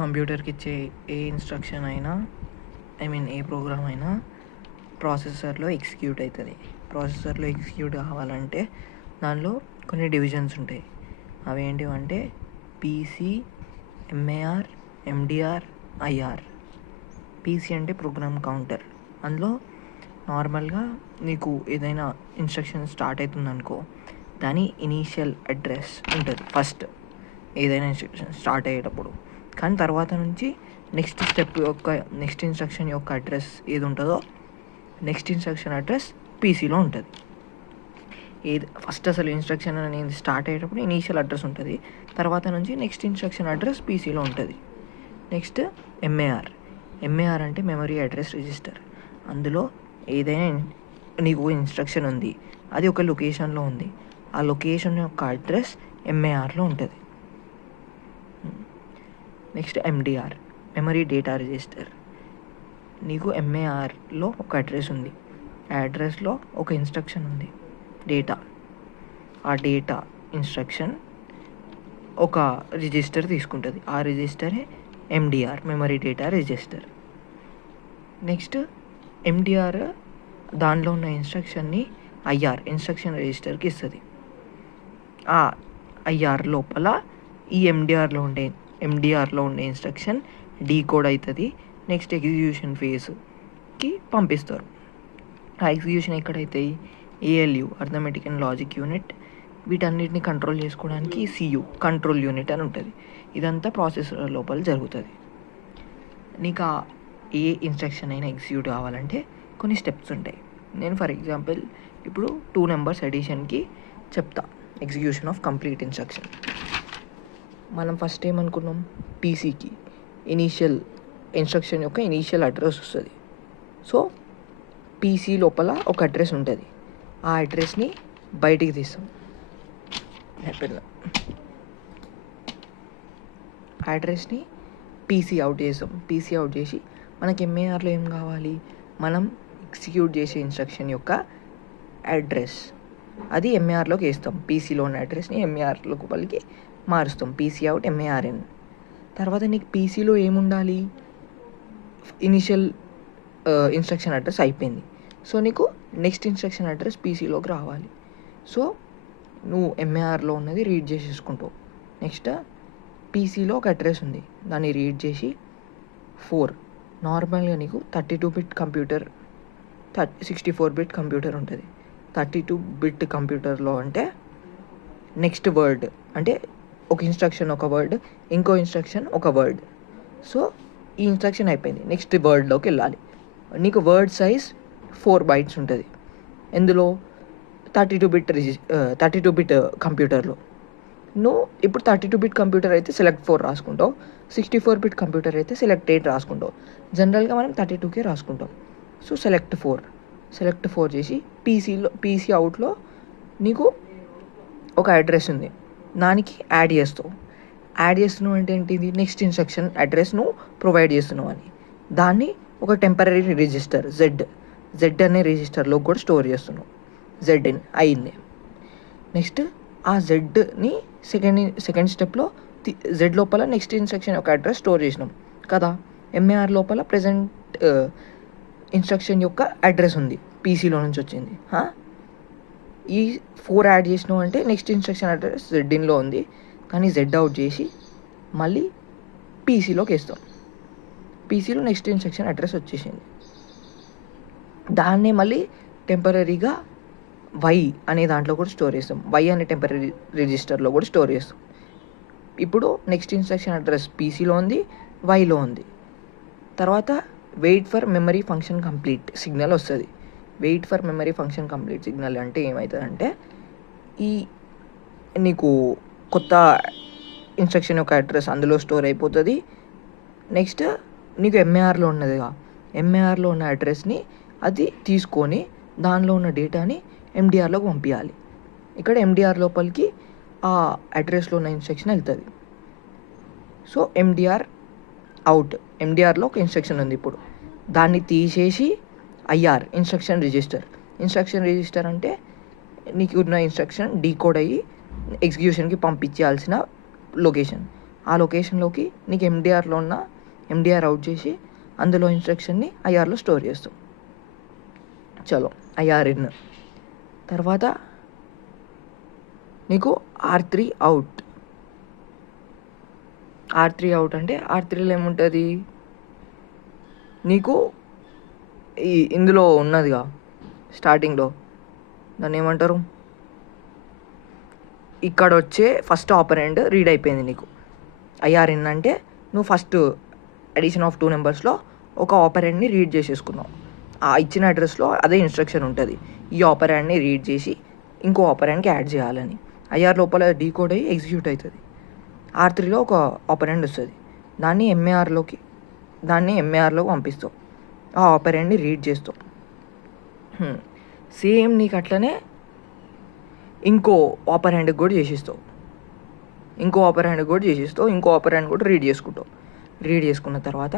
కంప్యూటర్కి ఇచ్చే ఏ ఇన్స్ట్రక్షన్ అయినా ఏ ప్రోగ్రామ్ అయినా ప్రాసెసర్లో ఎగ్జిక్యూట్ అవుతుంది. ప్రాసెసర్లో ఎగ్జిక్యూట్ కావాలంటే దానిలో కొన్ని డివిజన్స్ ఉంటాయి. అవి ఏంటివంటే PC, MAR, MDR, IR. PC అంటే ప్రోగ్రామ్ కౌంటర్. అందులో నార్మల్గా నీకు ఏదైనా ఇన్స్ట్రక్షన్ స్టార్ట్ అవుతుందనుకో, దాని ఇనీషియల్ అడ్రస్ ఉంటుంది ఫస్ట్ ఏదైనా ఇన్స్ట్రక్షన్ స్టార్ట్ అయ్యేటప్పుడు. కానీ తర్వాత నుంచి నెక్స్ట్ ఇన్స్ట్రక్షన్ యొక్క అడ్రస్ ఏది ఉంటుందో నెక్స్ట్ ఇన్స్ట్రక్షన్ అడ్రస్ పీసీలో ఉంటుంది. ఫస్ట్ అసలు ఇన్స్ట్రక్షన్ అనేది స్టార్ట్ అయ్యేటప్పుడు ఇనీషియల్ అడ్రస్ ఉంటుంది, తర్వాత నుంచి నెక్స్ట్ ఇన్స్ట్రక్షన్ అడ్రస్ పీసీలో ఉంటుంది. నెక్స్ట్ ఎంఏఆర్ అంటే మెమరీ అడ్రస్ రిజిస్టర్. అందులో ఏదైనా నీకు ఇన్స్ట్రక్షన్ ఉంది, అది ఒక లొకేషన్లో ఉంది, ఆ లొకేషన్ యొక్క అడ్రస్ ఎంఏఆర్లో ఉంటుంది. Next MDR memory data register. నీకు ఎంఏఆర్లో ఒక అడ్రస్ ఉంది, ఆ అడ్రస్లో ఒక ఇన్స్ట్రక్షన్ ఉంది, డేటా. ఆ డేటా ఇన్స్ట్రక్షన్ ఒక రిజిస్టర్ తీసుకుంటుంది, ఆ రిజిస్టరే MDR memory data register. Next MDR దానిలో ఉన్న ఇన్స్ట్రక్షన్ని ఐఆర్ ఇన్స్ట్రక్షన్ రిజిస్టర్కి ఇస్తుంది. ఆ ఐఆర్ లోపల ఈ ఎండిఆర్లో ఉండే ఇన్స్ట్రక్షన్ డీకోడ్ అవుతుంది, నెక్స్ట్ ఎగ్జిక్యూషన్ ఫేజ్కి పంపిస్తారు. ఆ ఎగ్జిక్యూషన్ ఎక్కడైతాయి? ALU arithmetic and logic unit. వీటన్నిటిని కంట్రోల్ చేసుకోవడానికి సియు కంట్రోల్ యూనిట్ అని ఉంటుంది. ఇదంతా ప్రాసెసర్ లోపల జరుగుతుంది. నీకు ఏ ఇన్స్ట్రక్షన్ అయినా ఎగ్జిక్యూట్ కావాలంటే కొన్ని స్టెప్స్ ఉంటాయి. నేను ఫర్ ఎగ్జాంపుల్ ఇప్పుడు 2 నెంబర్స్ అడిషన్కి చెప్తా ఎగ్జిక్యూషన్ ఆఫ్ కంప్లీట్ ఇన్స్ట్రక్షన్. మనం ఫస్ట్ ఏమనుకున్నాం? పీసీకి ఇనీషియల్ ఇన్స్ట్రక్షన్ యొక్క ఇనీషియల్ అడ్రస్ వస్తుంది. సో పీసీ లోపల ఒక అడ్రస్ ఉంటుంది, ఆ అడ్రస్ని బయటికి తీస్తాం. ఆ అడ్రస్ని పీసీ అవుట్ చేస్తాం. పీసీ అవుట్ చేసి మనకి ఎంఏఆర్లో ఏం కావాలి? మనం ఎగ్జిక్యూట్ చేసే ఇన్స్ట్రక్షన్ యొక్క అడ్రస్ అది ఎంఏఆర్లోకి వేస్తాం. పీసీలో ఉన్న అడ్రస్ని ఎంఏఆర్ లోపలికి మారుస్తాం. PC out ఎంఏఆర్ఎన్. తర్వాత నీకు పీసీలో ఏముండాలి? ఇనిషియల్ ఇన్స్ట్రక్షన్ అడ్రస్ అయిపోయింది. సో నీకు నెక్స్ట్ ఇన్స్ట్రక్షన్ అడ్రస్ పీసీలోకి రావాలి. సో నువ్వు ఎంఏఆర్లో ఉన్నది రీడ్ చేసేసుకుంటావు. నెక్స్ట్ పీసీలో ఒక అడ్రస్ ఉంది, దాన్ని రీడ్ చేసి 4 నార్మల్గా నీకు 32 బిట్ కంప్యూటర్ 64 బిట్ కంప్యూటర్ ఉంటుంది. 32 బిట్ కంప్యూటర్లో అంటే నెక్స్ట్ వర్డ్ అంటే ఒక ఇన్స్ట్రక్షన్ ఒక వర్డ్, ఇంకో ఇన్స్ట్రక్షన్ ఒక వర్డ్. సో ఈ ఇన్స్ట్రక్షన్ అయిపోయింది, నెక్స్ట్ వర్డ్లోకి వెళ్ళాలి. నీకు వర్డ్ సైజ్ 4 బైట్స్ ఉంటుంది. ఎందులో 32 బిట్ కంప్యూటర్లో. నువ్వు ఇప్పుడు 32 బిట్ కంప్యూటర్ అయితే సెలెక్ట్ 4 రాసుకుంటావు, 64 బిట్ కంప్యూటర్ అయితే సెలెక్ట్ 8 రాసుకుంటావు. జనరల్గా మనం 32కే రాసుకుంటాం. సో సెలెక్ట్ 4 చేసి పీసీ అవుట్లో నీకు ఒక అడ్రస్ ఉంది, దానికి యాడ్ చేస్తున్నావు అంటే ఏంటిది? నెక్స్ట్ ఇన్స్ట్రక్షన్ అడ్రస్ నువ్వు ప్రొవైడ్ చేస్తున్నావు అని. దాన్ని ఒక టెంపరీ రిజిస్టర్ జెడ్ అనే రిజిస్టర్లో కూడా స్టోర్ చేస్తున్నావు, జెడ్ఎన్ అయింది. నెక్స్ట్ ఆ జెడ్ని సెకండ్ స్టెప్లో జెడ్ లోపల నెక్స్ట్ ఇన్స్ట్రక్షన్ ఒక అడ్రస్ స్టోర్ చేసినాం కదా. ఎంఏఆర్ లోపల ప్రెజెంట్ ఇన్స్ట్రక్షన్ యొక్క అడ్రస్ ఉంది, పీసీలో నుంచి వచ్చింది. ఈ 4 యాడ్ చేసినావు అంటే నెక్స్ట్ ఇన్స్ట్రక్షన్ అడ్రస్ జెడ్ఇన్లో ఉంది, కానీ జెడ్ అవుట్ చేసి మళ్ళీ పీసీలోకి వేస్తాం. పీసీలో నెక్స్ట్ ఇన్స్ట్రక్షన్ అడ్రస్ వచ్చేసింది. దాన్నే మళ్ళీ టెంపరీగా వై అనే దాంట్లో కూడా స్టోర్ చేస్తాం, వై అనే టెంపరీ రిజిస్టర్లో కూడా స్టోర్ చేస్తాం. ఇప్పుడు నెక్స్ట్ ఇన్స్ట్రక్షన్ అడ్రస్ పీసీలో ఉంది, వైలో ఉంది. తర్వాత wait for memory function complete signal వస్తుంది. Wait for memory function complete signal అంటే ఏమవుతుందంటే ఈ నీకు కొత్త ఇన్స్ట్రక్షన్ యొక్క అడ్రస్ అందులో స్టోర్ అయిపోతుంది. నెక్స్ట్ నీకు ఎంఏఆర్లో ఉన్నదిగా, ఎంఏఆర్లో ఉన్న అడ్రస్ని అది తీసుకొని దానిలో ఉన్న డేటాని ఎండిఆర్లోకి పంపించాలి. ఇక్కడ ఎండిఆర్ లోపలికి ఆ అడ్రస్లో ఉన్న ఇన్స్ట్రక్షన్ వెళ్తుంది. సో ఎండిఆర్ అవుట్, ఎండిఆర్లో ఒక ఇన్స్ట్రక్షన్ ఉంది, ఇప్పుడు దాన్ని తీసేసి ఐఆర్ ఇన్స్ట్రక్షన్ రిజిస్టర్ అంటే నీకు ఉన్న ఇన్స్ట్రక్షన్ డీకోడ్ అయ్యి ఎగ్జిక్యూషన్కి పంపించాల్సిన లొకేషన్. ఆ లొకేషన్లోకి నీకు ఎండిఆర్లో ఉన్న ఎండిఆర్ అవుట్ చేసి అందులో ఇన్స్ట్రక్షన్ని ఐఆర్లో స్టోర్ చేస్తావు. చలో ఐఆర్ ఇన్ తర్వాత నీకు R3 అవుట్. R3 అవుట్ అంటే R3లో ఏముంటుంది, నీకు ఇందులో ఉన్నదిగా స్టార్టింగ్లో దాన్ని ఏమంటారు, ఇక్కడ వచ్చే ఫస్ట్ ఆపరెండ్ రీడ్ అయిపోయింది నీకు. ఐఆర్ ఇన్ అంటే నువ్వు ఫస్ట్ అడిషన్ ఆఫ్ 2 నెంబర్స్లో ఒక ఆపరెండ్ని రీడ్ చేసేసుకున్నావు. ఆ ఇచ్చిన అడ్రస్లో అదే ఇన్స్ట్రక్షన్ ఉంటుంది, ఈ ఆపరెండ్ని రీడ్ చేసి ఇంకో ఆపరెండ్కి యాడ్ చేయాలని. ఐఆర్ లోపల డీకోడ్ అయ్యి ఎగ్జిక్యూట్ అవుతుంది. R3లో ఒక ఆపరెండ్ వస్తుంది, దాన్ని ఎంఏఆర్లోకి పంపిస్తావు. ఆ ఆపరెండ్ని రీడ్ చేస్తావు. సేమ్ నీకు అట్లనే ఇంకో ఆపరెండ్కి కూడా చేసిస్తావు, ఇంకో ఆపరెండ్ కూడా రీడ్ చేసుకుంటావు. రీడ్ చేసుకున్న తర్వాత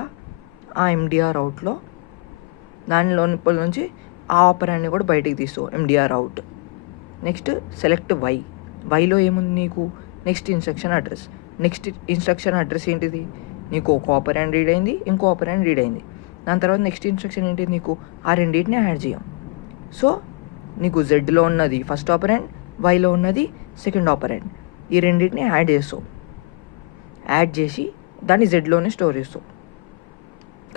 ఆ ఎండిఆర్ అవుట్లో దాని లోపల నుంచి ఆ ఆపరెండ్ని కూడా బయటికి తీస్తావు, ఎండిఆర్ అవుట్. నెక్స్ట్ సెలెక్ట్ వైలో ఏముంది నీకు, నెక్స్ట్ ఇన్స్ట్రక్షన్ అడ్రస్ ఏంటిది, నీకు ఒక ఆపరెండ్ రీడ్ అయింది, ఇంకో ఆపరెండ్ రీడ్ అయింది. దాని తర్వాత నెక్స్ట్ ఇన్స్ట్రక్షన్ ఏంటిది, నీకు ఆ రెండింటిని యాడ్ చేయం. సో నీకు జెడ్లో ఉన్నది ఫస్ట్ ఆపరెండ్, వైలో ఉన్నది సెకండ్ ఆపరెండ్, ఈ రెండింటిని యాడ్ చేస్తావు. యాడ్ చేసి దాన్ని జెడ్లోనే స్టోర్ చేస్తావు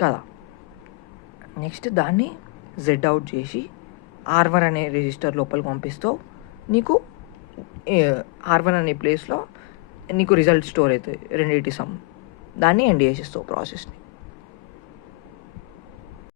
కదా. నెక్స్ట్ దాన్ని జెడ్ అవుట్ చేసి R1 అనే రిజిస్టర్ లోపలికి పంపిస్తావు. నీకు R1 అనే ప్లేస్లో నీకు రిజల్ట్ స్టోర్ అవుతుంది, రెండింటి సమ్. దాన్ని ఎండ్ చేసేస్తావు ప్రాసెస్ని.